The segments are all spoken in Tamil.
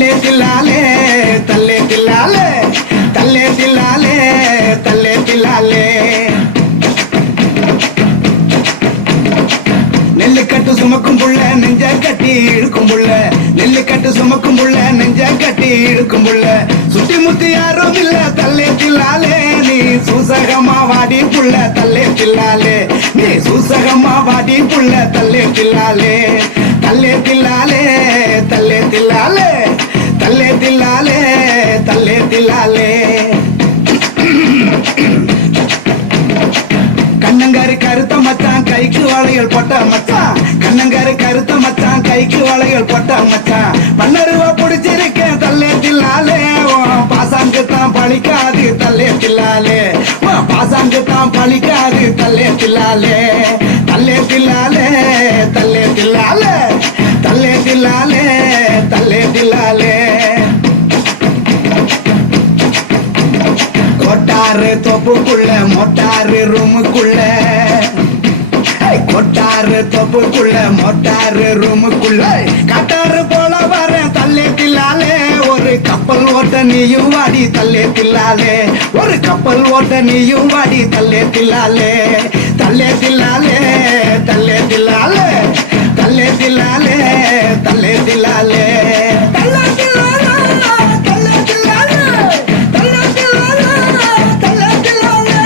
தல்லே தில்லாலே தல்லே தில்லாலே தல்லே தில்லாலே தல்லே தில்லாலே நெல்லு கட்டு சுமக்கும் புள்ள நெஞ்ச கட்டி இழுக்கும் புள்ள நெல்லு கட்டு சுமக்கும் புள்ள நெஞ்ச கட்டி இழுக்கும் புள்ள சுத்தி முத்தி யாரும் இல்ல தல்லே தில்லாலே நீ சூசகமா வாடி புள்ள தல்லே தில்லாலே நீ சூசகமா வாடி புள்ள தல்லே தில்லாலே தல்லே தில்லாலே தல்லே தில்லாலே தல்லே தில்லாலே தல்லே தில்லாலே கண்ணங்காரு கருத்த மச்சான் கைக்கு வளையல் போட்ட மச்சான் கண்ணங்காரு கருத்த மச்சான் கைக்கு வளையல் போட்ட மச்சான் 12 ரூபா பிடிச்சிருக்கேன் தல்லே தில்லாலே பாசாங்கு தான் பழிக்காது தல்லே தில்லாலே பாசாங்கு தான் பழிக்காது தல்லே தில்லாலே தல்லே தில்லாலே தல்லே தில்லாலே தல்லே தில்லாலே தல்லே தில்லாலே கொட்டாரு தொப்புக்குள்ள மொட்டாரு ரூமுக்குள்ள கொட்டாரு தொப்புக்குள்ள மொட்டாரு ரூமுக்குள்ள கட்டாரு போல வரேன் தல்லே தில்லாலே ஒரு கப்பல் ஓட்ட நீயும் வாடி தல்லே தில்லாலே ஒரு கப்பல் ஓட்ட நீயும் வாடி தல்லே தில்லாலே தல்லே தில்லாலே தல்லே தில்லாலே தல்லே தில்லாலே தல்லே தில்லாலே தல்லே தில்லாலே தல்லே தில்லாலே தல்லே தில்லாலே தல்லே தில்லாலே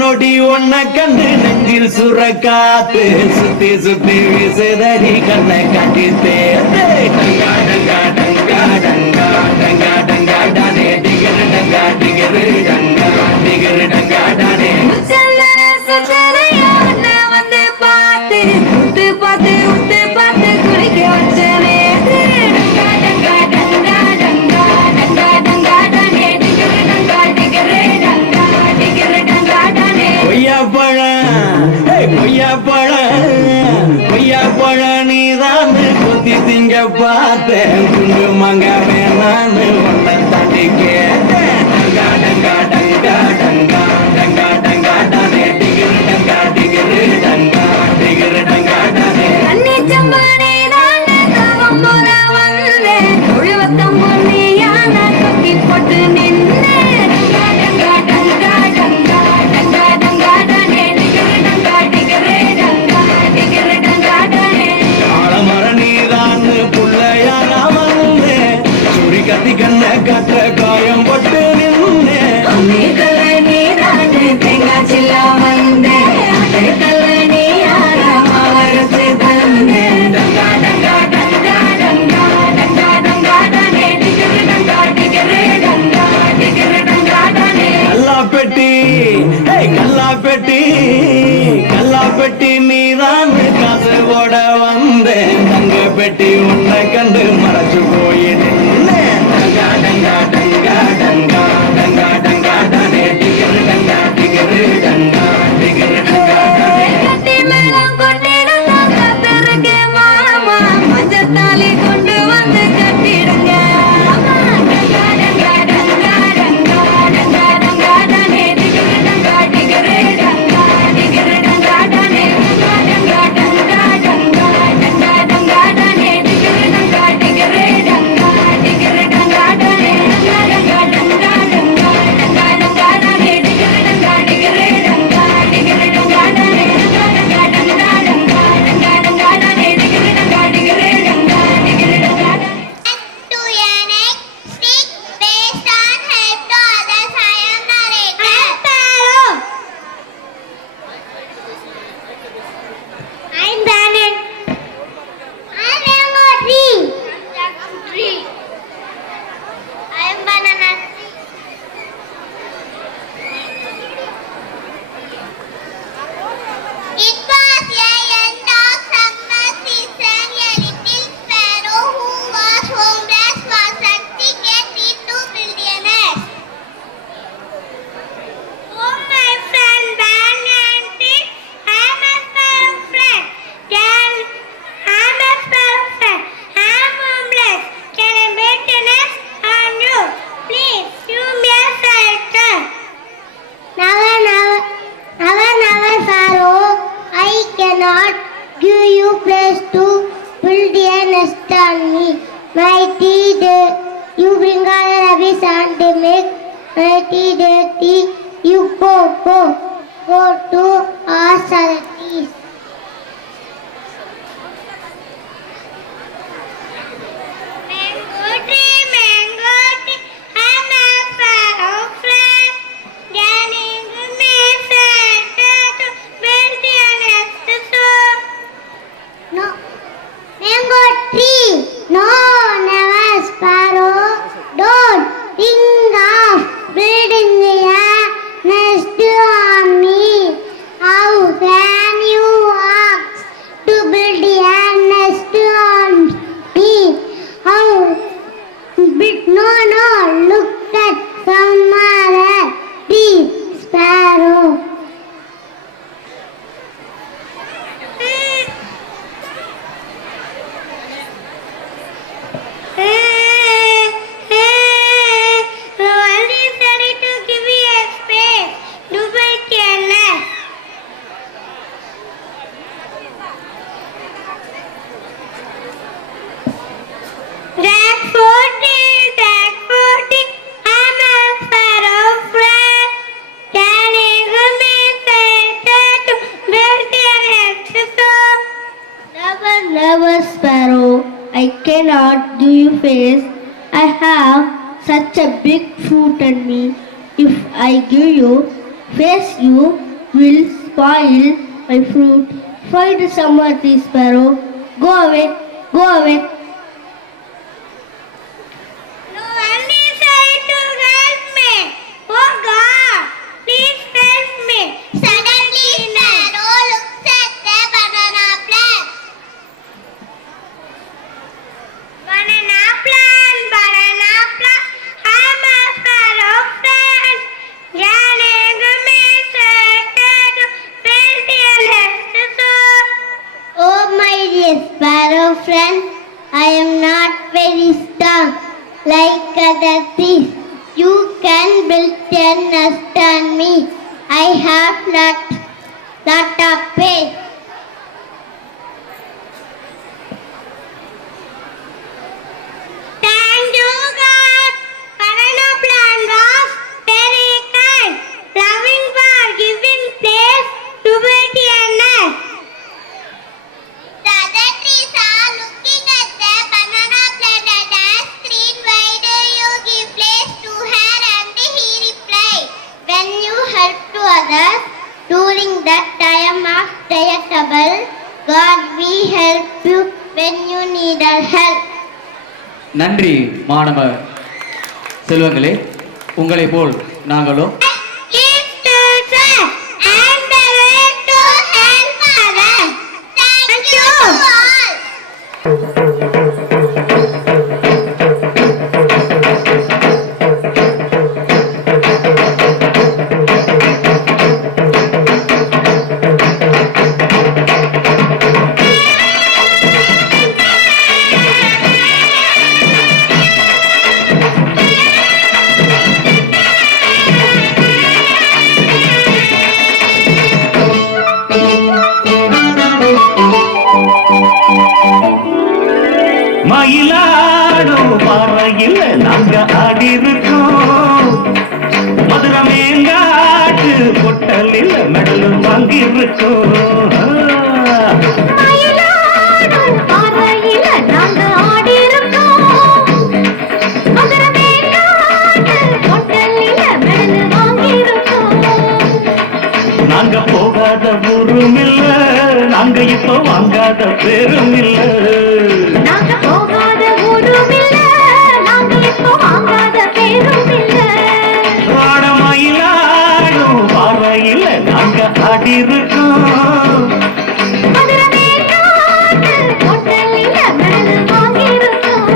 நொடி ஒன்ன கண்டு நெஞ்சில் சுரக்காத்து சுத்தி சுத்தி விசுதடி கண்ணை காட்டி தேர்ந்து டங்கா டங்கா டங்கா டங்கா டங்கா டங்கா டானே டிகரு டங்கா டிகரு டங்கா டிகரு டங்கா டானே பொய்யா பழ நீதான் கொத்தி திங்க பார்த்தேன் குங்குமங்க வேணான்னு ஒன்ன தாண்டி கேட்டேன் டங்கா டங்கா டங்கா டங்கா டங்கா டங்கா டானே டிகிரு டங்கா டிகிரு டங்கா டிகிரு டங்கா டானே போட்டு நின்று கத்தி கண்ண கற்ற காயம் பட்டு நின்னே தேங்காய் சில்லா வந்தே நீ யாரத்து தந்தே டங்கா டங்கா டங்கா டங்கா டங்கா டங்கா டானே டிகரு டங்கா டிகரு டங்கா டிகரு டங்கா டானே கல்லா பெட்டி நீதான் காசு போட வந்தேன் தங்க பெட்டி உன்னை கண்டு மறைச்சு போய் நின்னே டங்கா டங்கா டங்கா டங்கா டங்கா டங்கா டானே டிகரு டங்கா டிகரு டங்கா டிகரு டங்கா டானே கட்டி மேளம் கொண்டிடுங்க கத்திருக்க மாமா மஞ்சத்தாலி கொண்டு வந்து கட்டிடுங்க tanka tanka tanka tanka tanka tanka டானே டிகரு tanka டிகரு tanka டிகரு tanka டானே tanka tanka tanka tanka tanka டானே டிகரு tanka டிகரு tanka டிகரு tanka டானே tanka tanka tanka tanka tanka டானே டிகரு tanka டிகரு tanka டிகரு tanka டானே tanka tanka tanka tanka tanka டானே டிகரு tanka டிகரு tanka டிகரு tanka on me. My tea day, you bring all the rubbish and they make my tea dirty. You go to our charities. Mango tree, I'm a fellow friend. Getting me fed to build the next store. No, mango tree. No, never sparrow. Don't think of building a nest on me. How can you ask to build a nest on me? How big? No, look at some other tree, sparrow. Only study to give you a space. Dubai careless. That 40, I'm a sparrow friend. Telling me better to build an extra. Never, sparrow. I cannot do you face. I have such a big fruit on me. If I give you face, you will spoil my fruit. Find some other sparrow. Go away. No one decided to help me. Oh God, please help me. Suddenly, Sparrow looks at the banana plant. Banana plant, I'm a sparrow friend. Getting me started to build the nest. Oh, my dear sparrow friend, I am not very strong like other trees. You can build a nest on me. I have lot of faith. Thank you, God. Banana plant was very kind, loving for giving place to build a nest. The other trees are looking at the banana plant and asking, why do you give place to her? And he replied, When you help to others during that time of dire trouble, God will help you when you need our help. நன்றி மாணவ செல்வங்களே, உங்களைப் போல் நாங்களும் It's to say, and the way to help others. Thank you all. மயிலாடும் பாறையில் நாங்க ஆடி இருக்கோம். மதுரை மேங்காட்டு பொட்டலில் மெடல் வாங்கி இருக்கோம். மயிலாடும் பாறையில நாங்க ஆடி இருக்கோம். மதுரை மேங்காட்டு ஹோட்டலில மெடல் வாங்கி இருக்கோம். நாங்க போகாத ஊரும் இல்ல, நாங்க இப்போ வாங்காத பேரும் இல்ல. நாங்க போகாத ஊரும் இல்ல, நாங்க இப்போ வாங்காத பேரும் இல்ல. ஆட மயிலாடும் பாறையில் நாங்க ஆடி இருக்கோம். மதுரை மேங்காட்டு ஹோட்டலில மெடல் வாங்கி இருக்கோம்.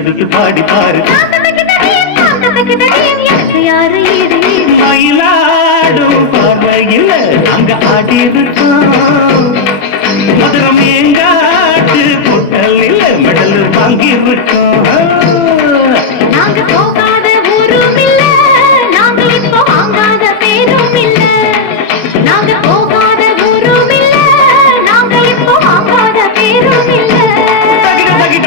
எதிர்த்து பாடி பாரு எனக்கு யாரு ஈடு ஈடு மயிலாடும் பார்வையில் நாங்க ஆடி இருக்கோம் மதுரம் எங்காட்டு பொட்டலில் மெடல் வாங்கி இருக்கோம் நாங்க போகாத ஊரும் இல்ல நாங்க இப்போ வாங்காத பேரும் இல்ல நாங்க போகாத ஊரும் இல்ல நாங்க இப்போ வாங்காத பேரும் இல்ல தகிட, தகிட.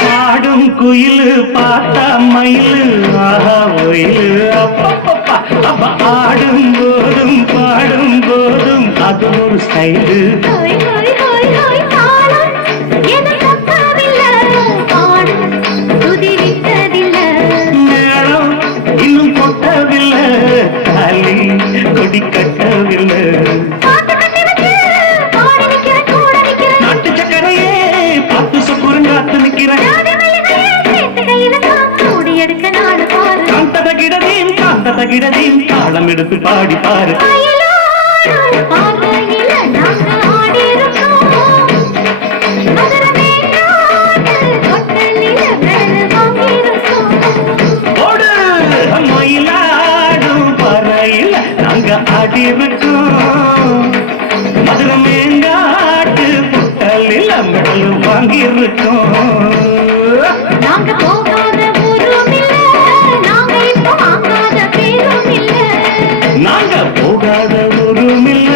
பாடும் குயிலு பார்த்தா மயிலு ஆஹா ஒயிலு அப்பப்பப்பா அப்ப ஆடும் போதும் பாடும் போதும் அது ஒரு ஸ்டைலு ஹோய் ஹோய் ஹோய் ஹோய் தாளம் எது தப்பாவில்ல பாடும் துதி விட்டதில்ல மேளம் இன்னும் கொட்டவில்லை தாலி கொடி கட்டவில்லை பாட்டு கட்டி வச்சு பாடி நிக்கிறேன் கூட நிக்கிறேன் நாட்டு சக்கரையே பார்த்து சொக்குறுங்காத்து நிக்கிறேன் சேர்த்து கையில கூடி எடுக்க நாடு பாரு காந்ததகிடதீம் தாளம் எடுத்து பாடி பாரு மயிலாடும் பார்வையில நாங்க ஆடி இருக்கோம் மதுரமே காடு கொட்டலில மெடல் வாங்கியிருக்கோம் ஓடு மயிலாடும் பறையில் நாங்க ஆடி இருக்கோம் மதுரம் மேங்காட்டு புட்டலில் மெடல் வாங்கி இருக்கோம் நாங்க போகாத ஊரும் இல்ல நாங்க இப்போ வாங்காத பேரும் இல்ல நாங்க போகாத ஊரும் இல்ல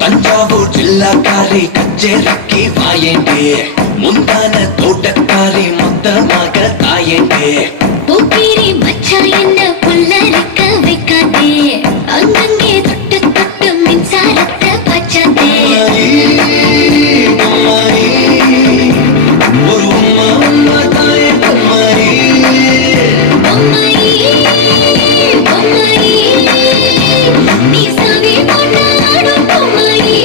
தஞ்சாவூர் ஜில்லாக்காரி கச்சேரிக்கு வாயேண்டே முந்தான தோட்டக்காரி மொத்தமாக தாயேண்டே பூக்கீரி மச்சான் என்ன புல்லரிக்க வைக்காதே அங்கங்கே தொட்டு தொட்டு மின்சாரத்தை பச்சாதே ஒரு உம்மா தாயே பொம்மாரி பொம்மாயி பொம்மாயி நீ சாவி கொண்டாடும் பொம்மாயி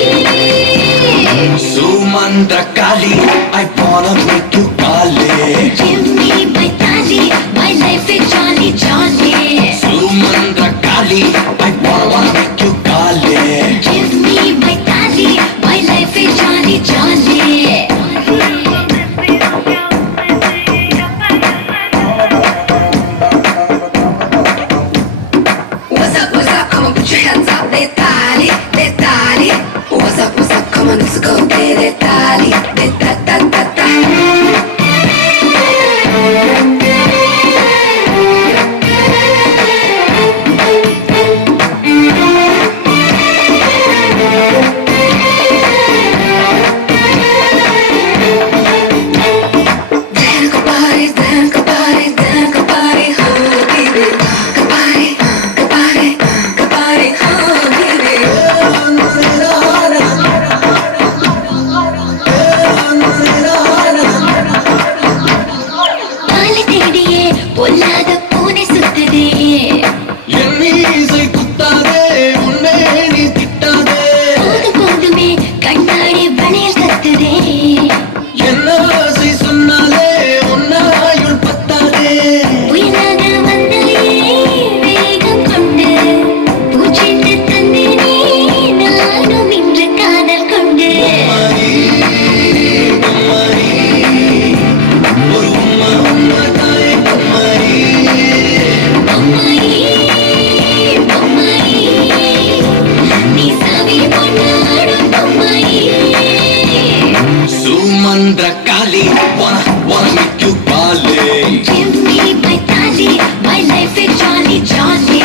சுமந்திர காளி I wanna make you காலே Give me my tali, my life is jolly jolly சுமந்திர Kali I wanna make you காலே Give me my tali, my life is jolly jolly What's up, come on, put your hands up, they tali. What's up, come on, let's go, they tali, they ta. பாலை தேடியே பொல்லாத பூனை சுத்துதே என் மீசை குத்தாதே உன்னை நீ திட்டாதே போதுமே கண்ணாடி வளையல் கத்துதே என்ன ஆசை சொன்னாலே உன்னாயுள் பத்தாதே புயலாக வந்தாயே வேகம் கொண்டு பூச்சிட்டு தந்தேனே நானும் இன்று காதல் கொண்டு ஒரு உம்மா தாயே பொம்மாரி பொம்மாயி பொம்மாயி நீ சாவி கொண்டாடும் பொம்மாயி சுமந்திர காளி wanna make you காலே Give me my tali, my life is jolly jolly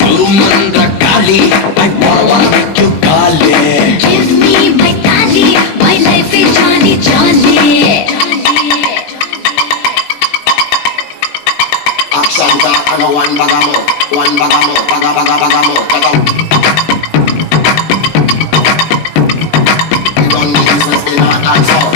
சுமந்திர Kali I wanna make you காலே Give me my tali, my life is jolly jolly Action talk and a one bag of more, baga. We done the business in our hands out.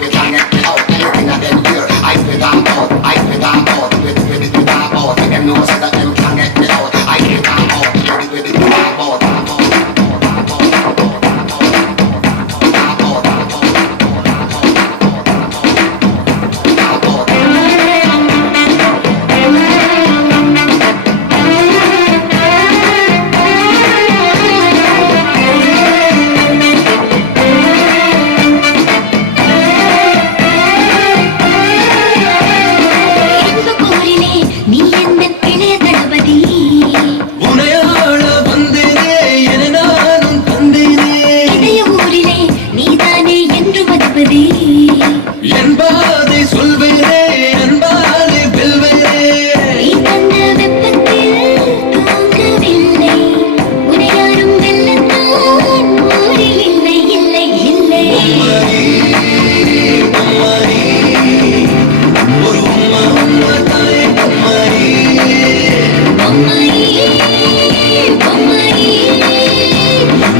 We can't get it out. Anything that them hear, I spit them out. With them out. Let them know so that them can't get me out. I spit them out. With them out. இன்பக்கூரிலே நீ எந்த இளைய தளபதி உனையாள வந்தேனே என நானும் தந்தேனே இதய ஊரிலே நீதானே என்று மதிப்பதி என்பதை சொல்வேனே அன்பாலே வெல்வேனே நீ தந்த வெப்பத்தில் தூங்கவில்லை உன்னை யாரும் வெல்லத்தான் ஊரில் இல்லை இல்லை இல்லை பொம்மாரி ஒரு உம்மா தாயே பொம்மாரி பொம்மாயி பொம்மாயி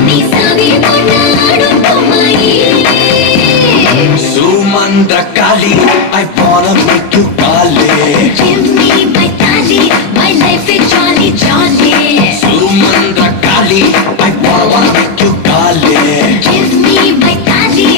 நீ சாவி கொண்டாடும் பொம்மாயி சுமந்திர காளி I wanna make you காலே Give me my tali, my life is jolly jolly சுமந்திர Kali I wanna make you காலே Give me my tali,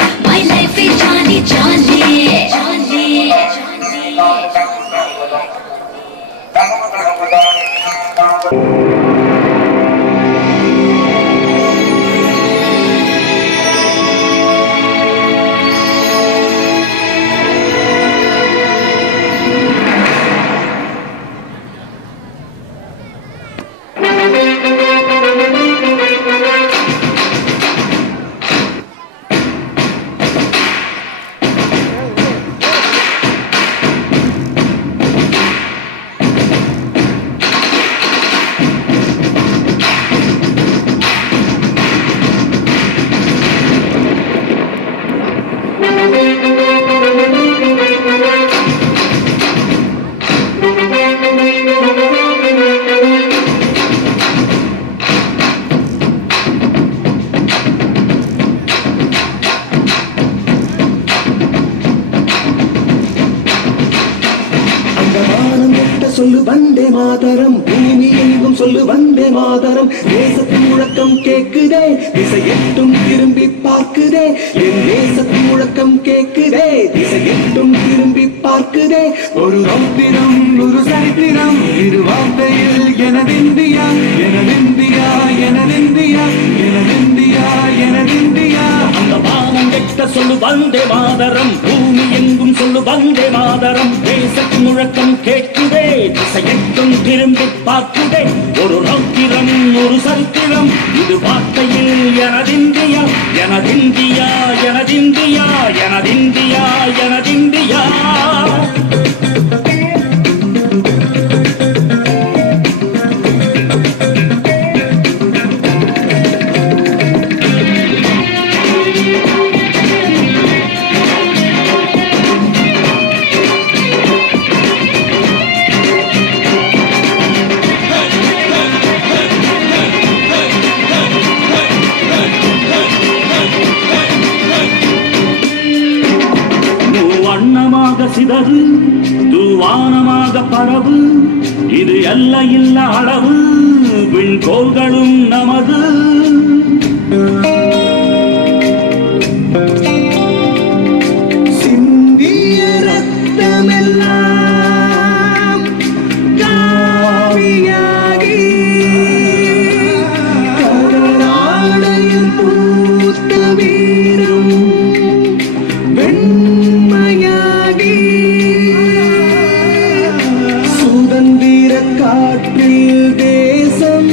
Mataram பூமி எங்கும் சொல்லு வந்தே மாதரம் தேசத்தின் முழக்கம் கேக்குதே திசை எட்டும் திரும்பி பார்க்குதே என் தேசத்தின் முழக்கம் கேக்குதே திசை எட்டும் திரும்பி பார்க்குதே ஒரு ரௌத்திரம் ஒரு சரித்திரம் இரு வார்த்தையில் எனதிந்தியா எனதிந்தியா எனதிந்தியா எனதிந்தியா எனதிந்தியா அந்த வானம் வெட்ட சொல்லு வந்தே மாதரம் பூமி எங்கும் சொல்லு வந்தே மாதரம் தேசத்தின் முழக்கம் கேட்குதே திசையெட்டும் திரும்பி பார்க்குதே ஒரு ரௌத்திரம் ஒரு சரித்திரம் இது வார்த்தையில் எனதிந்தியா எனதிந்தியா எனதிந்தியா எனதிந்தியா எனதிந்தியா சிதறு தூவானமாக பரவு இது எல்லையில்ல அளவு விண்கோள்களும் நமது சிந்திய ரத்தமெல்லாம் காவியாகி கடலாடையில் பூத்த வீரம் சுதந்திர காற்றில் தேசம்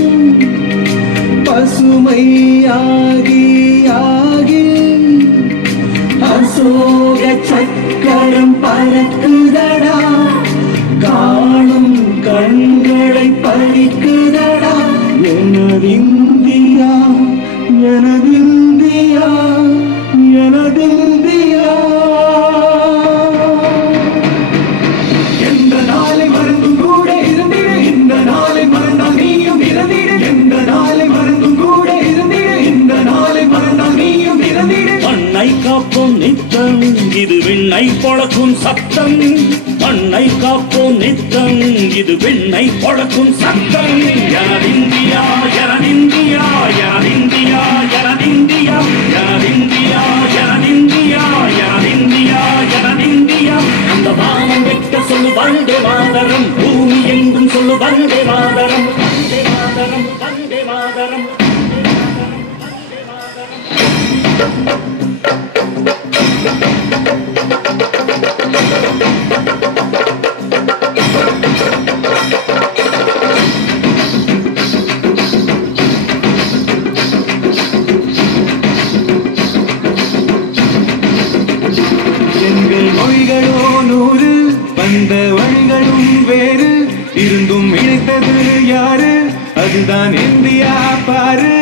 பசுமையாகி ஆகி அசோக சக்கரம் பறக்குதடா காணும் கண்களை பறிக்குதடா எனதிந்தியா எனதிந்தியா எனதிந்தியா எந்த நாளை மறந்தும் கூட இருந்திட இந்த நாளை மறந்தால் நீயும் இறந்திட எந்த நாளை மறந்தும் கூட இருந்திட இந்த நாளை மறந்தால் நீயும் இறந்திட மண்ணை காப்போம் நித்தம் இது விண்ணை பொழக்கும் சத்தம் மண்ணை காப்போம் நித்தம் இது விண்ணை பொழக்கும் சத்தம் எனதிந்தியா எனதிந்தியா எனதிந்தியா எனதிந்தியா எனதிந்தியா எனதிந்தியா எனதிந்தியா எனதிந்தியா அந்த வானம் வெட்ட சொல்லு வந்தே மாதரம் பூமி எங்கும் சொல்லு வந்தே மாதரம் வந்தே மாதரம் வந்தே மாதரம் எங்கள் மொழிகளோ நூறு வந்த வழிகளும் வேறு இருந்தும் இணைத்தது யாரு அதுதான் இந்தியா பாரு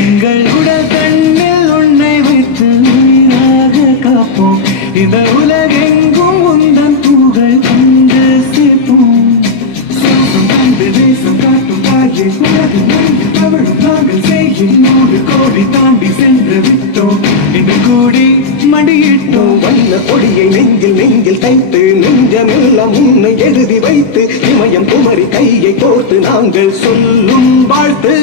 எங்கள் உடல் தண்ணில் உன்னை வைத்து உயிராக காப்போம் இந்த உலகெங்கும் உந்தன் புகழ் கொண்டு சேர்ப்போம் சுவாசம் தந்து தேசம் காட்டும் தாயே உலகம் நன்றி தமிழும் நாங்கள் செய்யும் 100 கோடி தாண்டி சென்று விட்டோம் இன்று கூடி மடியிட்டோம் வண்ண கொடியை நெஞ்சில் நெஞ்சில் தைத்து நெஞ்சமெல்லாம் உன்னை எழுதி வைத்து இமயம் குமரி கையை கோர்த்து நாங்கள் சொல்லும் வாழ்த்து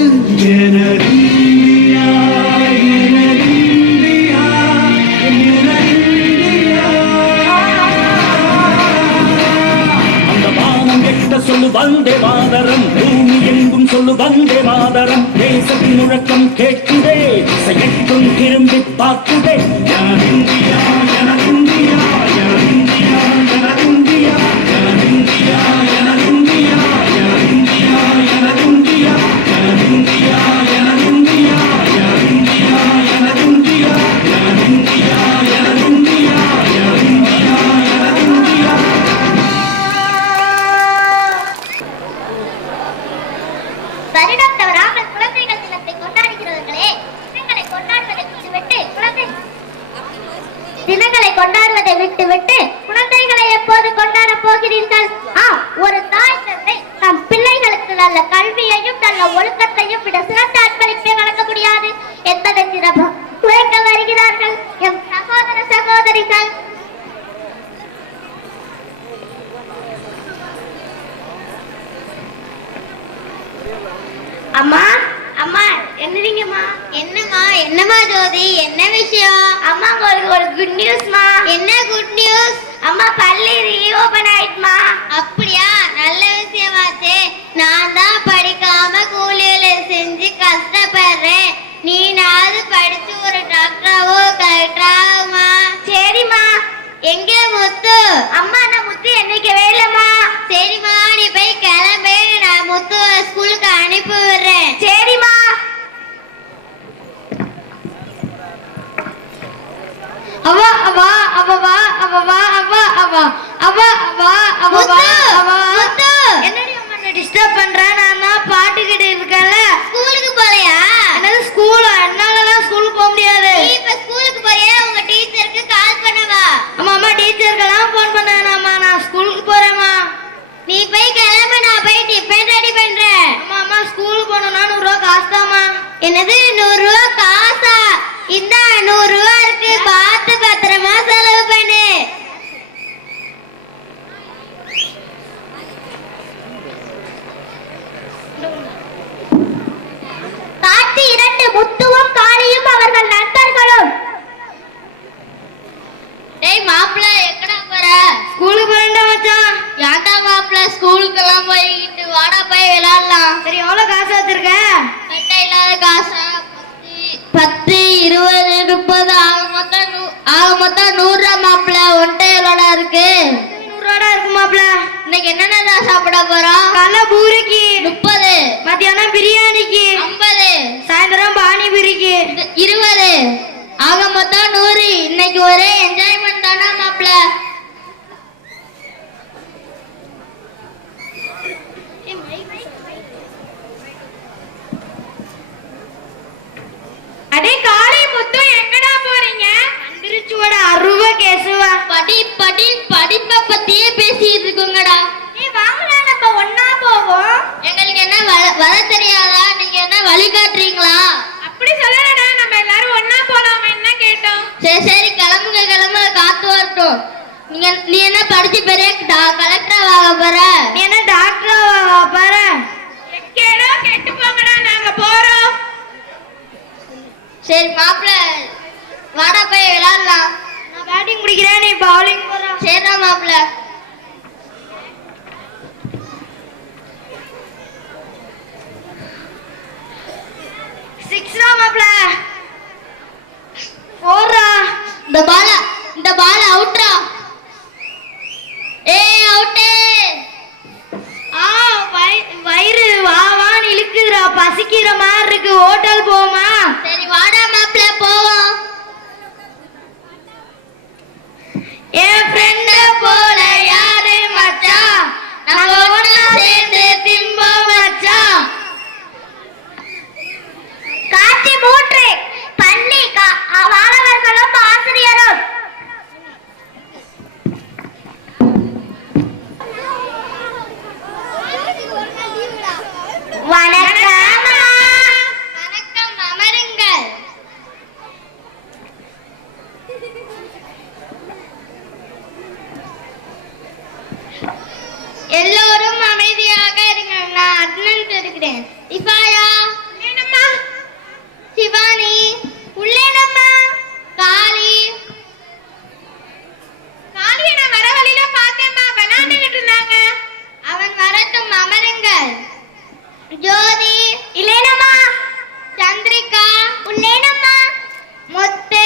எனதிந்தியா எனதிந்தியா எனதிந்தியா அந்த வானம் எட்ட சொல்லு வந்தே மாதரம் பூமி எங்கும் சொல்லு வந்தே மாதரம் தேசத்தின் முழக்கம் கேட்குதே திசையெட்டும் திரும்பி பார்க்குதே எனதிந்தியா எனதிந்தியா எனதிந்தியா எனதிந்தியா எனதிந்தியா எனதிந்தியா எனதிந்தியா எனதிந்தியா எனதிந்தியா எனதிந்தியா எனதிந்தியா எனதிந்தியா எனதிந்தியா எனதிந்தியா எனதிந்தியா எனதிந்தியா வருடம் தவறாமல் குழந்தைகள் தினத்தை கொண்டாடுகிறவர்களே தினங்களை கொண்டாடுவதை விட்டுவிட்டு குழந்தைகளை எப்போது கொண்டாட போகிறீர்கள்? ஒரு தாய் தந்தை நம் பிள்ளைகளுக்கு நல்ல கல்வியையும் நல்ல ஒழுக்கத்தையும் விட சிறந்த அன்பளிப்பை வழங்க முடியாது என்பதை சிறப்பாக உழைக்க வருகிறார்கள் எம் சகோதர சகோதரிகள். குட் நியூஸ்மா. என்ன குட் நியூஸ்? அம்மா பள்ளி ரீஓபன் ஆயிடுமா? அப்படியா, நல்ல விஷயமாச்சே. நான் தான் படிக்காம கூலி வேலை செஞ்சு கஷ்டப்படுறேன். நீனாவது படிச்சு ஒரு டாக்டராவோ கலெக்டராகுமா? சரிம்மா. எங்க முத்து? அம்மா நான் முத்து என்னைக்கு வேலைம்மா. சரிம்மா நீ போய் கிளம்பு, நான் முத்து ஸ்கூலுக்கு அனுப்பி விடுறேன். சரிம்மா. அவா அவா அவவா அவவா அவா அவா அவா அவா அவவா அவா. என்னடி அம்மா டிஸ்டர்ப் பண்றேன்? நான் தான் பாட்டுக்கிட்டு இருக்கேன்ல. ஸ்கூலுக்கு போறியா? என்னது ஸ்கூல்? என்னாலலாம் ஸ்கூலுக்கு போக முடியாது. நீ இப்ப ஸ்கூலுக்கு போறியா? உங்க டீச்சருக்கு கால் பண்ணவா? அம்மா டீச்சருக்கெல்லாம் ஃபோன் பண்ணேனாம்மா. நான் ஸ்கூலுக்கு போறேம்மா. நீ போய் கிளம்பு, நான் போய் டிஃபன் ரெடி பண்றேன். அம்மா ஸ்கூலுக்கு போகணும்னா 100 ரூபா காசு தாம்மா. என்னது 100 ரூபா காசா? இந்த 100 ரூபா இருக்கு, பார்த்து பத்திரமா செலவு பண்ணு. காட்சி 2. முத்துவும் காளியும் அவர்கள் நண்பர்களும். டேய் மாப்ள, எங்கடா போற? ஸ்கூலுக்கு போறேன்டா மச்சான். ஏன்டா மாப்ள ஸ்கூலுக்கெல்லாம் போயிட்டு வாடா போய் விளையாடலாம். சரி எவ்வளவு காசு வச்சிருக்க? கட்ட இல்லாத காசா? 10 20 30 ஆக மொத்தம் 100 ரூபா மாப்ள. ஒன்றை எவ்வளோடா இருக்கு? 100 ரூபாடா இருக்கு மாப்ள. இன்னைக்கு என்னென்ன சாப்பிட போறோம்? காலைல பூரிக்கு 30, மத்தியானம் பிரியாணிக்கு 50, சாயந்தரம் பானிபூரிக்கு 20, ஆக மொத்தம் 100. இன்னைக்கு ஒரே என்ஜாய்மெண்ட் தானா மாப்ள? அடே காளி முத்து எங்கடா போறீங்க? திருச்சுவட அருவ கேசுவா. படிப்பை பத்தியே பேசிட்டு இருக்கோங்கடா. நீ வாங்கடா நம்ம ஒண்ணா போவோம். எங்களுக்கு என்ன வர தெரியாதா? நீங்க என்ன வழி காட்டுறீங்களா? அப்படி சொல்லலடா, நம்ம எல்லாரும் ஒண்ணா போலாம் என்ன கேட்டோம். சரி கிளம்புங்க, காத்து வரட்டும். நீ என்ன படிச்சு பெரிய கலெக்டரா வாங்க போற? நீ என்ன டாக்டரா பாரு. கேடோ கெட்டு போங்கடா, நாங்க போறோம். சரி மாப்ள, வாடா போய் விளையாடலாம். நான் பேட்டிங் முடிக்கிறேன், நீ பவுலிங் போற. சரிடா மாப்ள. சிக்ஸ்ரா மாப்ள. போறா. இந்த பால் அவுட்ரா. அவுட்டே. வயிறு வான்னு இழுக்குதுடா, பசிக்கிற மாதிரி இருக்கு. ஹோட்டல் போமா? சரி வாடா மாப்ள போவோம். என் ஃப்ரெண்ட போல யாரு மச்சான், நாங்க ஒண்ணா சேர்ந்து திம்போம் மச்சான். காட்சி 3. பள்ளி மாணவர்களும் ஆசிரியரும். வணக்கம். அமருங்கள். எல்லோரும் அமைதியாக இருங்க. நான் அட்டெண்டன்ஸ் எடுக்கிறேன். இஃபாயா என்னம்மா? சிவானி உள்ளேனம்மா. காளி நான் வர வழியில பார்த்தேம்மா, விளையாண்டுகிட்டு இருந்தாங்க. அவன் வரட்டும், அமருங்கள். ஜோதி இல்லேனம்மா. சந்திரிகா உள்ளேனம்மா. முத்து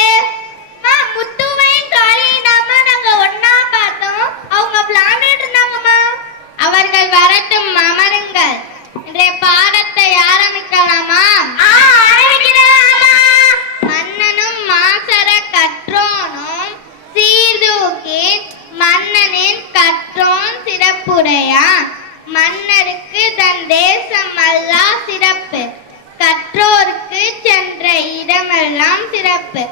முத்துவையும் காளியையும் நாங்க ஒண்ணா பார்த்தோம். அவங்க விளையாண்டுட்டு இருந்தாங்கம்மா. அவர்கள் வரட்டும், அமருங்கள். இன்றைய பாடத்தை ஆரம்பிக்கலாமா? மன்னனும் மாசர கற்றோனும் சீர்தூக்கி மன்னனின் கற்றோன் சிறப்புடையான். மன்னருக்கு தன் தேசம் அல்லா சிறப்பு, கற்றோருக்கு சென்ற இடமெல்லாம் சிறப்பு.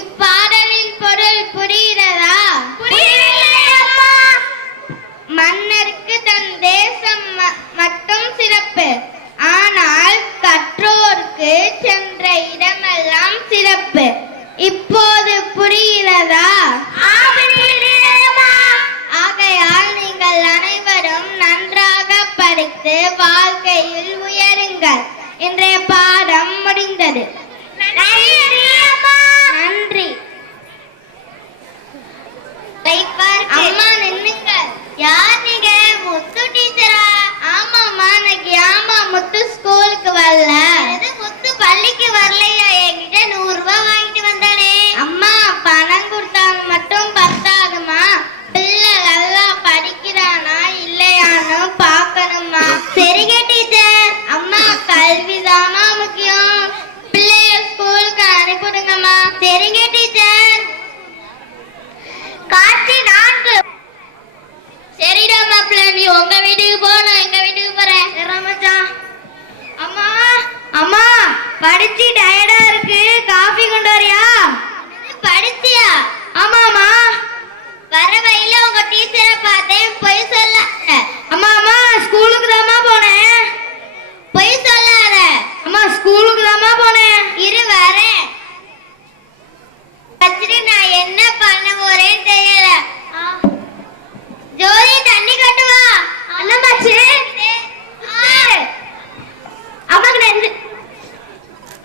இப்பாடலின் பொருள் புரிகிறதா? மன்னருக்கு தன் தேசம் மட்டும் சிறப்பு, ஆனால் கற்றோருக்கு சென்ற இடமெல்லாம் சிறப்பு. இப்போது புரிகிறதா? ஆகையால் நீங்கள் அனைவரும் நன்றாக படித்து வாழ்க்கையில் உயருங்கள். இன்றைய பாடம் முடிந்தது. நன்றி. அம்மா நின்னுங்க. யார் நீங்க? முத்து டீச்சரா? ஆமாம்மா, இன்னைக்கு ஏம்மா முத்து ஸ்கூலுக்கு வரல? எது முத்து பள்ளிக்கு வரலையா? என்கிட்ட 100 ரூபாய் வாங்கிட்டு வந்தானே. அம்மா, பணம் கொடுத்தாங்க மட்டும் பத்தாதுமா. பிள்ளை நல்லா படிக்கிறானா இல்லையான்னு பார்க்கணுமா? சரிங்க டீச்சர். அம்மா, கல்விதாம்மா முக்கியம். பிள்ளைய ஸ்கூலுக்கு அனுப்பிடுங்கம்மா. சரிங்க டீச்சர். காட்சி 4. சரிடா மாப்பிள்ள, நீ உங்க வீட்டுக்கு போ, நான் எங்க வீட்டுக்கு போறேன். மச்சான். அம்மா, அம்மா, படிச்சு டயர்டா இருக்கு, காஃபி கொண்டு வரியா? படிச்சியா? ஆமாமா. வர வழியில உங்க டீச்சரை பார்த்தேன், பொய் சொல்ல. அம்மா அம்மா, ஸ்கூலுக்கு தாம்மா போனேன். பொய் சொல்லாத. அம்மா, ஸ்கூலுக்கு தாம்மா போனேன். இரு வரேன். வச்சுட்டு நான் என்ன பண்ண போறேன்னு தெரியல. ஜோதி, தண்ணி கட்டு வா. என்னமாச்சு? அம்மாக்கு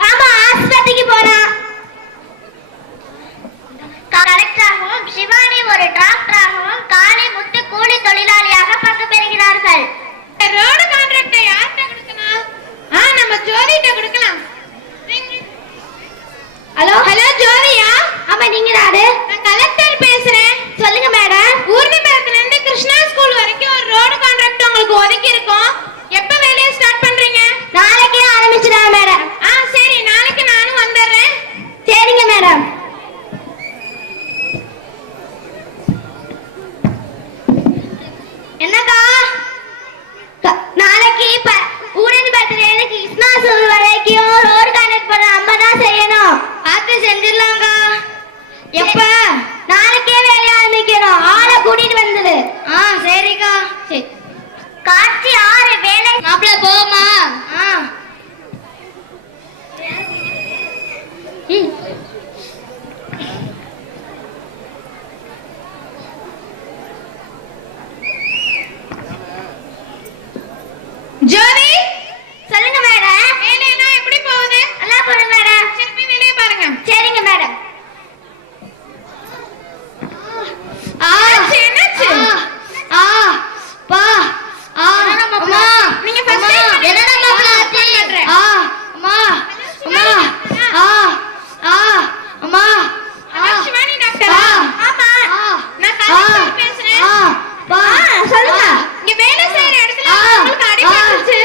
ஆமா, ஆஸ்பத்திரிக்கு போனா. கலெக்டராகவும் சிவானி ஒரு டாக்டராகவும் காளி முத்து கூலி தொழிலாளியாக பங்கு பெறுகிறார்கள். ரோடு கான்ட்ராக்டை யார்கிட்ட கொடுக்கணும்? நம்ம ஜோதிகிட்ட கொடுக்கலாம். ஹலோ ஹலோ, ஜோதியா? ஆமா, நீங்க யாரு? நான் கலெக்டர் பேசுறேன். சொல்லுங்க மேடம். ஊர்னிபுரத்துல இருந்து கிருஷ்ணா ஸ்கூல் வரைக்கும் ஒரு ரோடு கான்ட்ராக்ட் உங்களுக்கு ஒதுக்கி இருக்கோம். எப்ப வேலையை ஸ்டார்ட் பண்றீங்க? நாளைக்கே ஆரம்பிச்சிடலாம் மேடம். சரி, நாளைக்கு நானும் வந்துடுறேன். சரிங்க மேடம். என்னக்கா? நாளைக்கு ஊரணிபுரத்துல இருந்து கிருஷ்ணா ஸ்கூல் வரைக்கும் ரோடு கான்ட்ராக்ட் பண்ண அம்மா தான் செய்யணும். பார்த்து செஞ்சிடலாங்க. எப்ப? நாளைக்கே வேலையை ஆரம்பிக்கணும். ஆளை கூட்டிட்டு வந்துடு. சரிக்கா. சரி. காட்சி 6. வேலை. மாப்பிள்ள போமா? ஜோதி, சொல்லுங்க மேடம். வேலையெல்லாம் எப்படி போகுது? நல்லா போகுது மேடம். சரி, போய் வேலையை பாருங்க. சரிங்க மேடம். என்னாச்சு? பா அம்மா, நீங்க ஃபர்ஸ்ட் என்னடா மாப்ள ஆச்சு? அம்மா அம்மா அம்மா சிவானி டாக்டர். ஆமா, நான் கலெக்டர் பேசுறேன். பா சொல்லுங்க. இங்க வேலை செய்யற இடத்துல உங்களுக்கு அடிபட்டுச்சு.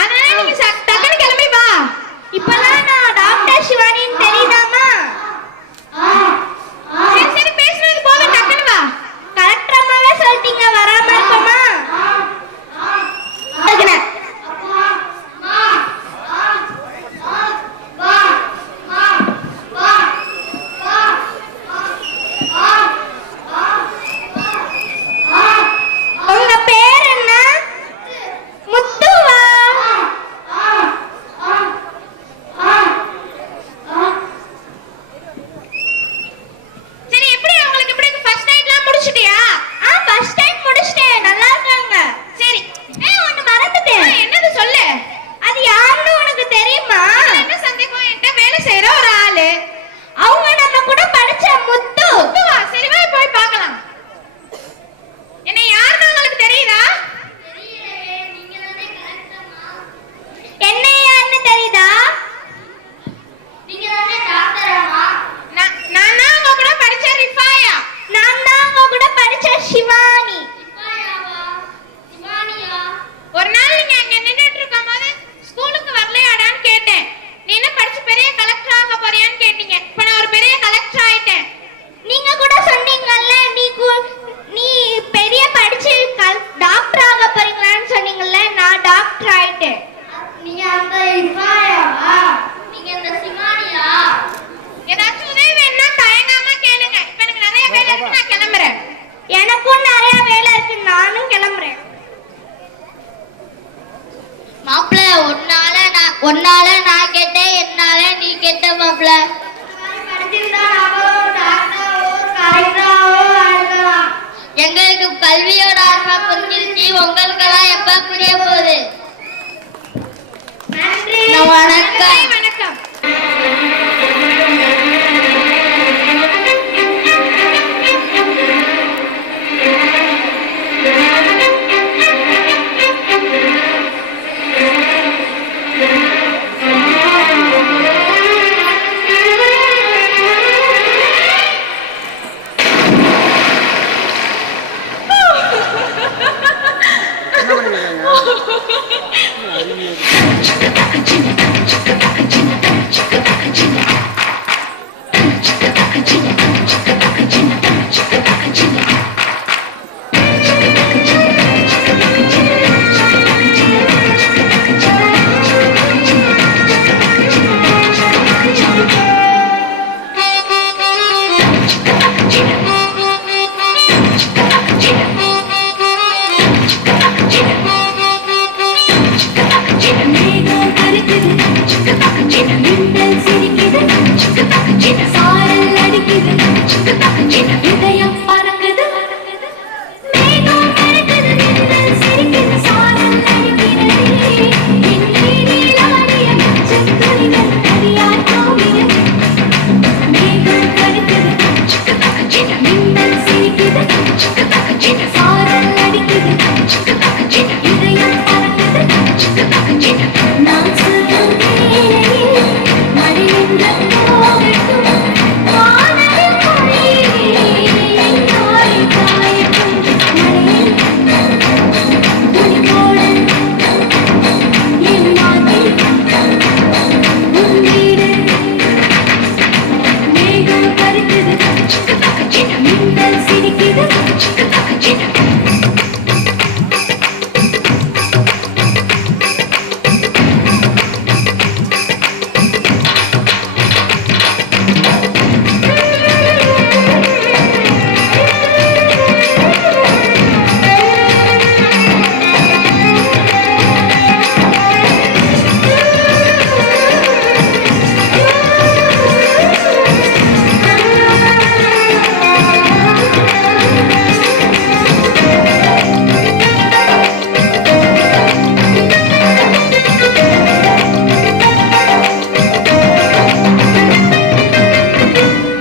அதனால நீங்க டக்குனு கிளம்பி வா. இப்பதான் நான் டாக்டர் சிவானின்னு தெரியுதாமா? சரி சரி, பேசுறது போதும், டக்குனு வா. கலெக்டர் அம்மாவே சொல்லிட்டீங்க, வராம இருக்கமா? உங்க பேர் என்ன? முத்துவா? சரி, எப்படி உங்களுக்கு எப்படி ஃபர்ஸ்ட் நைட்லாம் முடிச்சிட்டியா? ஃபர்ஸ்ட் நைட் முடிச்சிட்டேன். நல்லா இருக்காங்க. சரி, ஒன்னு மறந்துட்டேன். என்னது சொல்லு. அது யாருன்னு உனக்கு தெரியுமா? என்ன சந்தேகம்? என்கிட்ட வேலை செய்யற ஒரு ஆளு. அவங்க நம்ம கூட படிச்ச முத்து. முத்துவா? சரி, வா போய் பார்க்கலாம். என்ன யாருன்னு உங்களுக்கு தெரியுதா? தெரியலையே. நீங்க தானே கரெக்ட்டா? என்ன யாருன்னு தெரியுதா? நீங்க தானே டாக்டராமா? நான் தான் உங்க கூட படிச்ச ரிஃபாயா. நான் தான் உங்க கூட படிச்ச சிவானி. ரிஃபாயாவா? சிவானியா? ஒரு நாள் நீங்க அங்க நின்னுட்டு இருக்கும்போது ஸ்கூலுக்கு வரலையாடான்னு கேட்டேன். நீ என்ன படிச்சு பெரிய கலெக்டர் ஆக போறியான்னு கேட்டீங்க. இப்ப நான் ஒரு பெரிய கலெக்டர் ஆயிட்டேன். நீங்க கூட சொன்னீங்கல்ல, நீ பெரிய படிச்சு டாக்டர் ஆக போறீங்களான்னு சொன்னீங்கல்ல, நான் டாக்டர் ஆயிட்டேன். நீங்க அந்த ரிஃபாயாவா? நீங்க அந்த சிவானியா? ஏதாச்சும் உதவி வேணும்னா தயங்காம கேளுங்க. இப்ப எனக்கு நிறைய வேலை இருக்கு, நான் கிளம்புறேன். எனக்கும் நிறைய வேலை இருக்கு, நானும் கிளம்புறேன். மாப்ள, ஒன்னால நான் கேட்டேன், என்னால நீ கேட்ட மாப்ள. எங்களுக்கு கல்வியோட ஆர்வம் புரிஞ்சிருச்சு. உங்களுக்கெல்லாம் எப்ப புரிய போகுது? வணக்கம். வணக்கம். இதயம் பறக்குது மேகம் பறக்குது மின்னல் சிரிக்குது சாரல் அடிக்கிறது என் நீலாடிய மஞ்சள் துளிகள் நதியாய் போகிறது மேகம் பறக்குது மின்னல் சிரிக்குது சாரல் அடிக்குது இதயம் பறக்குது நான் சொல்லும் வேளையில் மழை நின்று போகட்டும் வானவில் பொழியே என்னாலே காயட்டும் மழையில் துணி போடு என் மாதிரி உன் வீடு மேகம் பறக்குது மின்னல் சிரிக்குது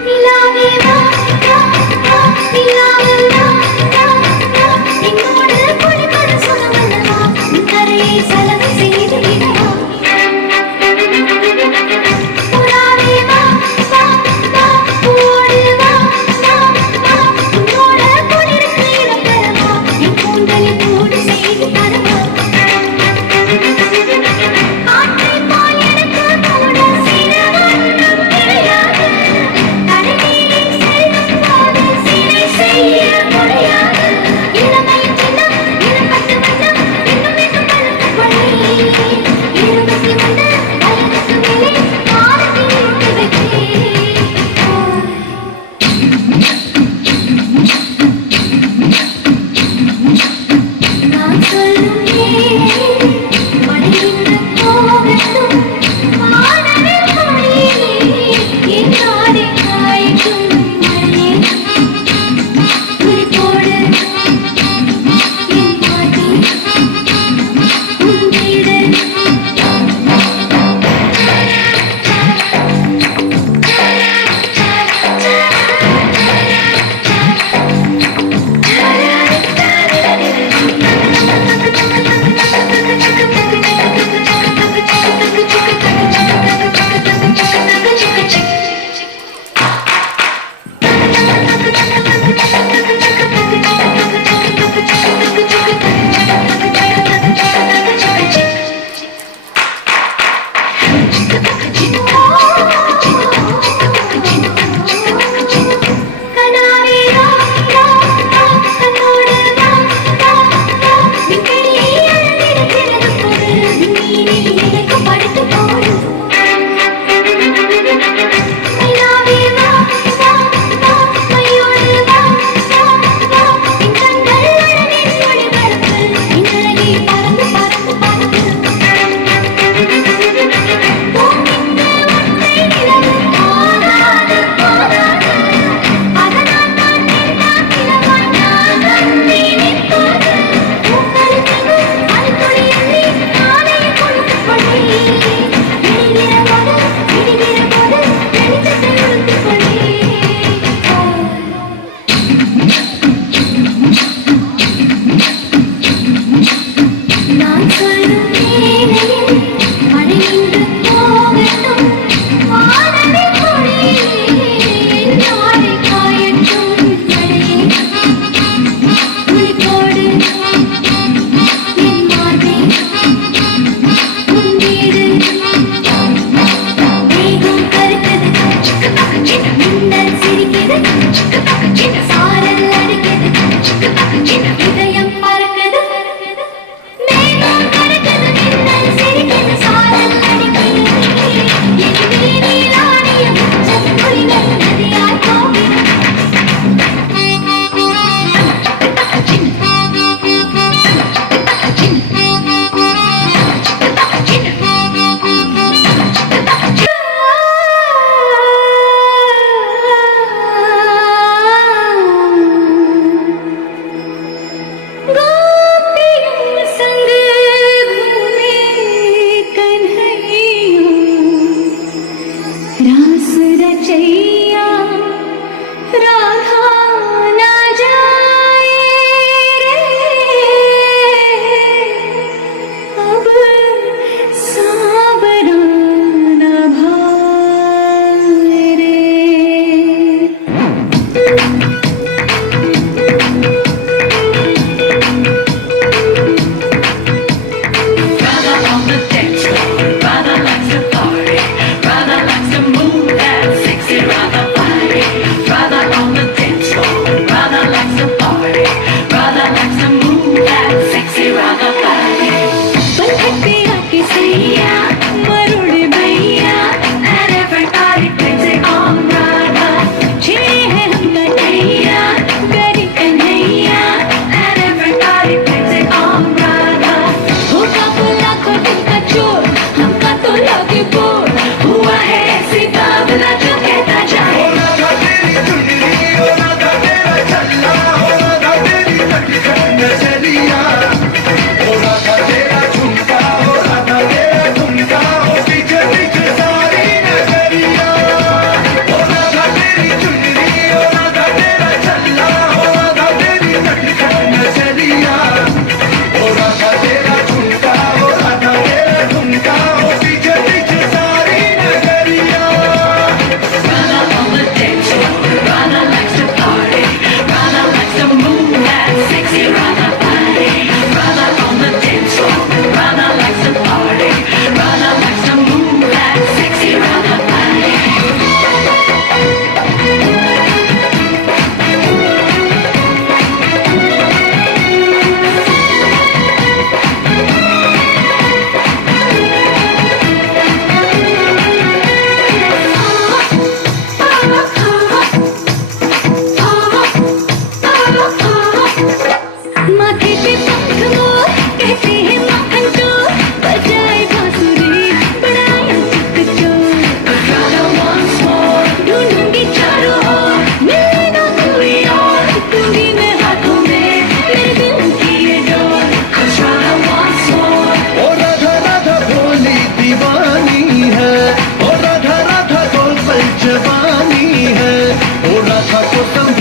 நிலாவே வா வா வா நிலாவே வா வா வா என்னோடு குளிப்பது சுகமல்லவா கரையை சலவை செய்து விடவா புறாவே வா வா வா பூவோடு வா வா வா உன்னோட குளிருக்கு இடம் தரவா என் கூந்தலில் கூடு செய்து தரவா காற்றை போல் எனக்கு கூட சிறு வண்ணம் கிடையாது கரைமீறி செல்லும் போது சிலை செய்ய முடியாது இளமை சின்னம் இருபத்து வண்ணம் இன்னும் இன்னும் பழுத்து கொள்ளி 21 வயதுக்கு மேலே காலத்தில் இட்டு வைத்தேன் நான் சொல்லும் வேளையில் மழை நின்று போகட்டும் வானவில் பொழியே என் நாடே காயட்டும் மழையே துணி போடு என் மாதிரி உன் வீடு கனாவே வா வா வா கண்ணோடு வா வா வா விண்வெளியை அளந்திருக்கிறது போது விண்மீனில் எனக்கு படுத்து போடு நிலாவே வா வா வா மையோடு வா வா வா என் கண்கள் அழகின் ஒளிபரப்பு என் அழகே பறந்து பறந்து பறந்து பூமிக்கு ஒற்றை நிலவு போதாது போதாது அதனால் தான் நீதான் நிலவாய் நான் வந்தேன் இப்போது பூக்களுக்கு மறுத்துளி அள்ளி நாளைய கொடுத்து கொள்ளி விடுகிற போது வெளிச்சத்தை உடுத்திக் கொள்ளி நான் சொல்லும் வேளையில் மழை நின்று போகட்டும் வானவில் பொழியே என் நாடே காயட்டும் மழையே துணி போடு என் மார்பே உன் வீடு மேகம் கருக்குது மின்னல் சிரிக்குது சாரல் அடிக்குது இதயம் பறக்குது மேகம் கருக்குது மின்னல் சிரிக்குது சாரல் அடிக்குது என் நீலாடிய மஞ்சள் துளிகள் நதியாய் போகிறது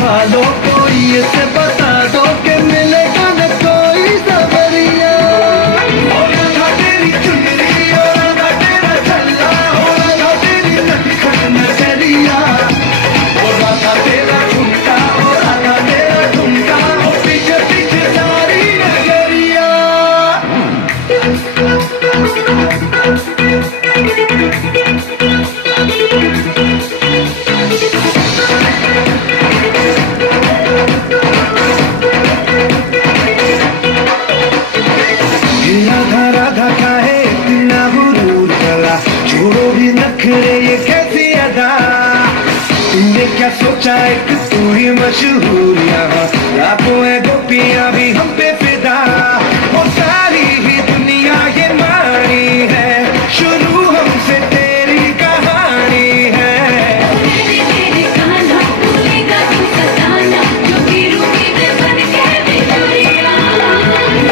वालों को ये से बता दो कि मिलेगा न कोई सवरिया ओ राधा तेरी चुनरी ओ राधा तेरा चल्ला ओ राधा तेरी नटखट नजरिया ओ राधा तेरा झुमका ओ राधा तेरा झुमका ओ पीछे पीछे सारी नगरिया राधा राधा काहे इतना गुरूर चला छोड़ो भी नखरे ये कैसी अदा तुमने क्या सोचा एक तू ही मशहूर यहाँ लाखों है गोपियाँ भी हम पे फिदा वो सारी ही दुनिया ये मानी है शुरू हमसे तेरी कहानी है तेरी तेरी कान्हा भूलेगा तू सताना जो गिरू में बन के बिजुरिया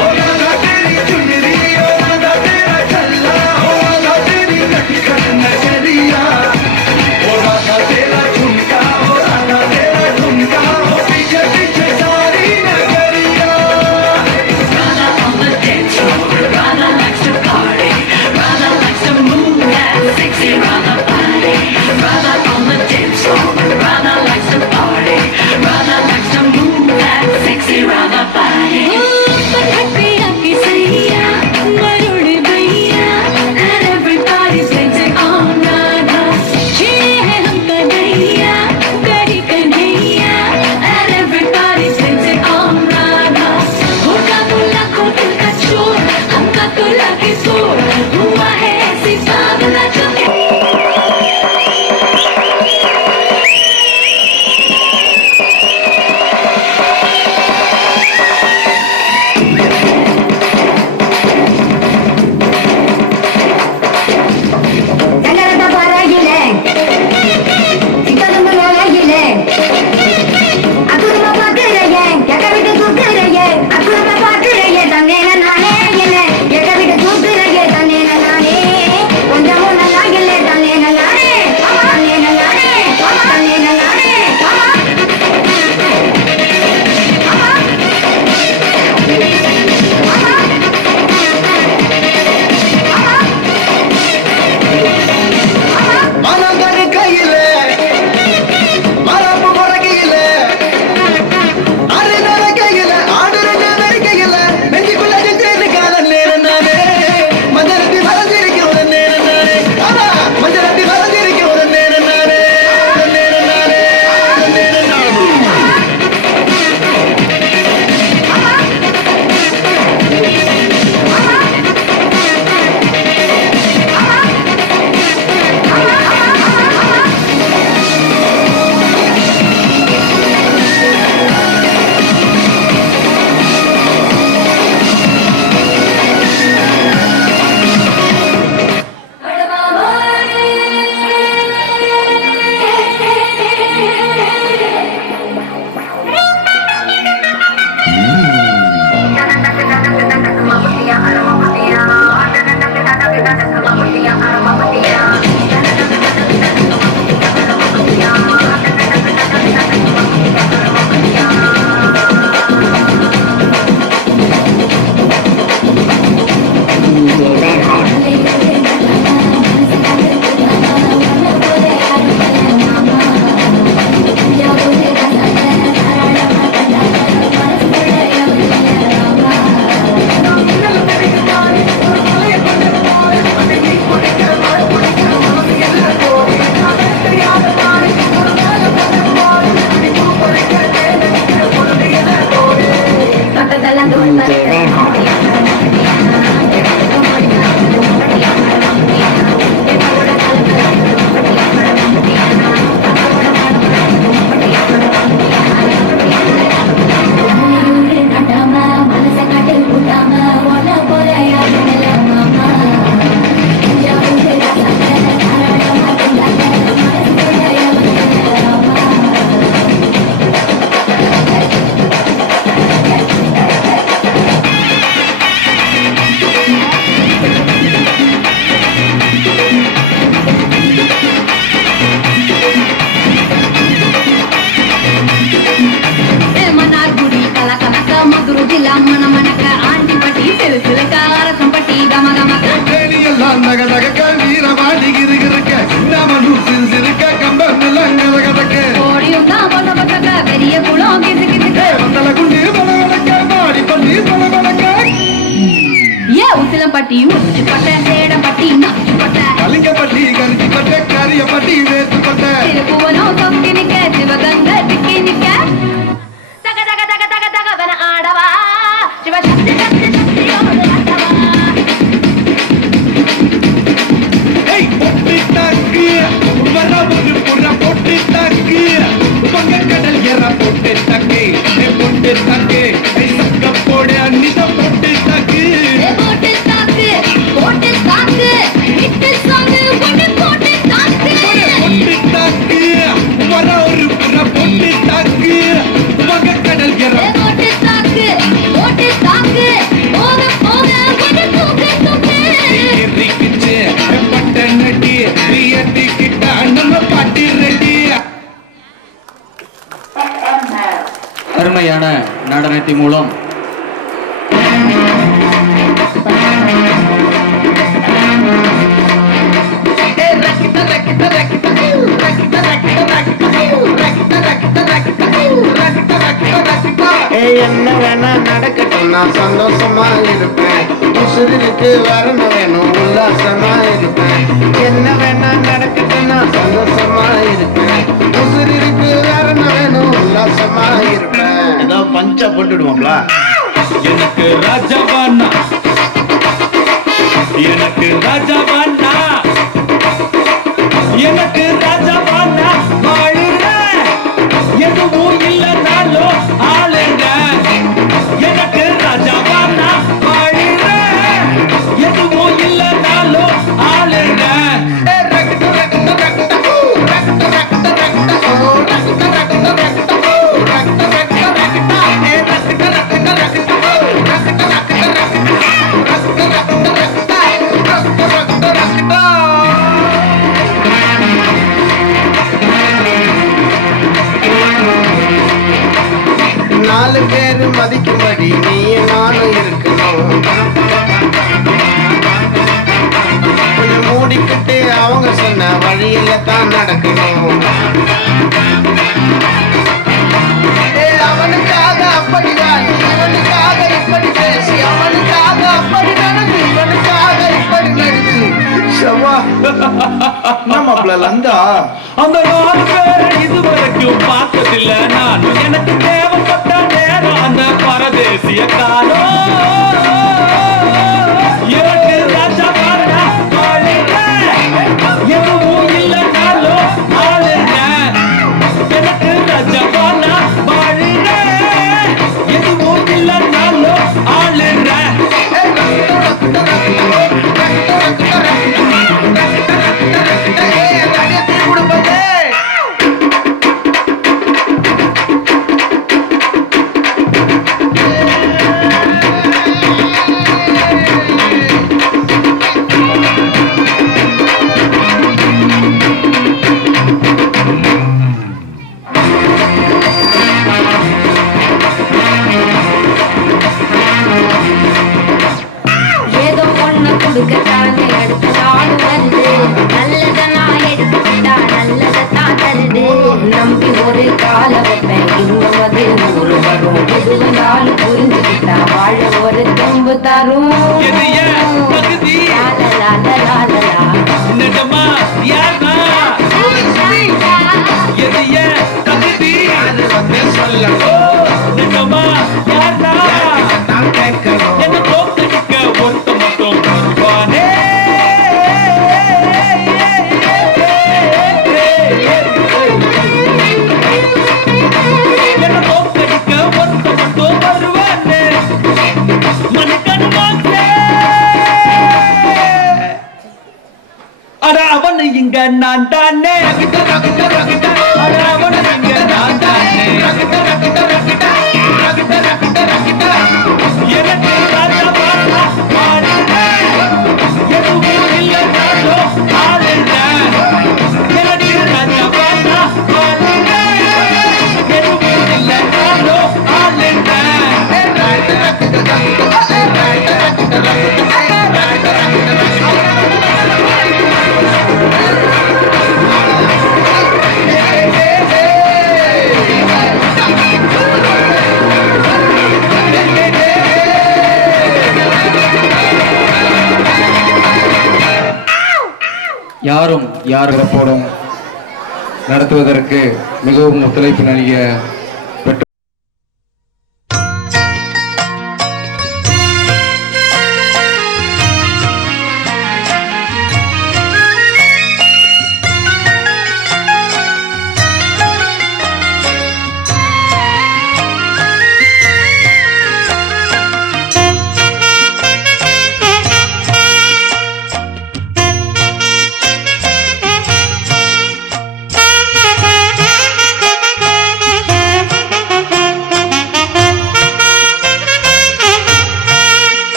ओ राधा तेरी चुनरी ओ राधा तेरा चल्ला ओ राधा तेरी नटखट नजरिया ओ राधा तेरा झुमका ओ राधा तेरा झुमका ओ पीछे पीछे सारी नगरिया பட்டி உச்சி பட்ட சேடம் பட்டி நச்சு பட்ட கலிங்கப்பட்டி கரிச்சிப்பட்ட காரியப்பட்டி வேத்துப்பட்ட திருப்புவனம் தொக்கி நிக்க சிவகங்கை திக்கி நிக்க தக தக தக தக தகவன ஆடவா சிவசக்தி சக்தி சக்தியோடு ஆடவா பொட்டு தாக்கு வரவுக்கு புற பொட்டு தாக்கு கடல் எற பொட்டு தாக்கு பொட்டு தாக்கு சக்க போட அன்னித பொட்டு தாக்கு போட்டு தாக்கு போட்டு தாக்கு விட்டு சாங்கு போட்டு போட்டு தாக்கு பொட்டு தாக்கு வரவுக்கு புற பொட்டு தாக்கு கடல் எற போட்டு தாக்கு போக போக போட்டு தூக்கு தூக்கு எரிக்கிச்சு பட்ட நடி ரியட்டிக்கிட்ட நம்ம பாட்டி ரெடி அருமையான நடனத்தின் மூலம் என்ன வேணா நடக்கட்டும் நான் சந்தோஷமா இருப்பேன் உசுருக்கு வரணும் வேணும் உல்லாசமா இருப்பேன் என்ன வேணா நடக்கட்டும் நான் சந்தோஷமா இருப்பேன் உசுருக்கு வரணும் வேணும் உல்லாசமா இருப்பேன் ஏதோ பஞ்சா போட்டுடுவோம்ல எனக்கு ராஜாவானா எனக்கு ராஜாவானா எனக்கு ராஜாவானா வாழுற எதுவும் இல்லைனாலும் ஆளுங்க எனக்கு ராஜாவானா வாழுற எதுவும் இல்லைனாலும் ஆளுங்க நாலு பேரு மதிக்கும்படி நீயும் நானும் இருக்கணும் கொஞ்சம் மூடிக்கிட்டு அவங்க சொன்ன வழியில தான் நடக்கணும் அவனுக்காக அப்படி வாங்கி இவனுக்காக இப்படி பேசி அவனுக்காக அப்படி நடந்து இவனுக்காக இப்படி நடிச்சு செவ்வா நம்ம லந்தா அந்த 4 பேரை இதுவரைக்கும் பார்த்ததில்ல நான் எனக்கு தேவைப்பட்ட நேரம் அந்த பரதேசிய காலம் எனக்கு ராஜாவானா வாழுங்க எதுவும் இல்லைனாலும் ஆளுங்க எனக்கு ராஜாவானா வாழுங்க எதுவும் இல்லைனாலும் ஆளுங்க ஏதோ பொண்ணு கொடுக்கத்தானே அடுத்த நாள் வருது நல்லதனா எடுத்துக்கிட்டா நல்லதான் தருது நம்பி ஒரு கால வைப்பேன் இன்னும் அது 100 வரும் எது வந்தாலும் புரிஞ்சுக்கிட்டா வாழ ஒரு தெம்பு தரும் இது ஏன் பகுதி? லாலலாலலாலலா. நிஜமா யாரா எது ஏன் தகுதி அது வந்து சொல்ல ஓ நிஜமா யாரா நான் கேட்கணும் என்ன தோக்கடிக்க ஒருத்த மட்டும் வருவானே என்ன தோக்கடிக்க ஒருத்த மட்டும் வருவானே மனுக்கணுமாச்சே அட அவனு இங்க நான் தானே அட அவனு இங்க நான் தானே எனக்கு ராஜாவானா வாழுங்க எதுவும் இல்லைனாலும் ஆளுங்க எனக்கு ராஜாவானா வாழுங்க எதுவும் இல்லைனாலும் ஆளுங்க யாரும் சிறப்போடும் நடத்துவதற்கு மிகவும் ஒத்துழைப்பு நல்கிய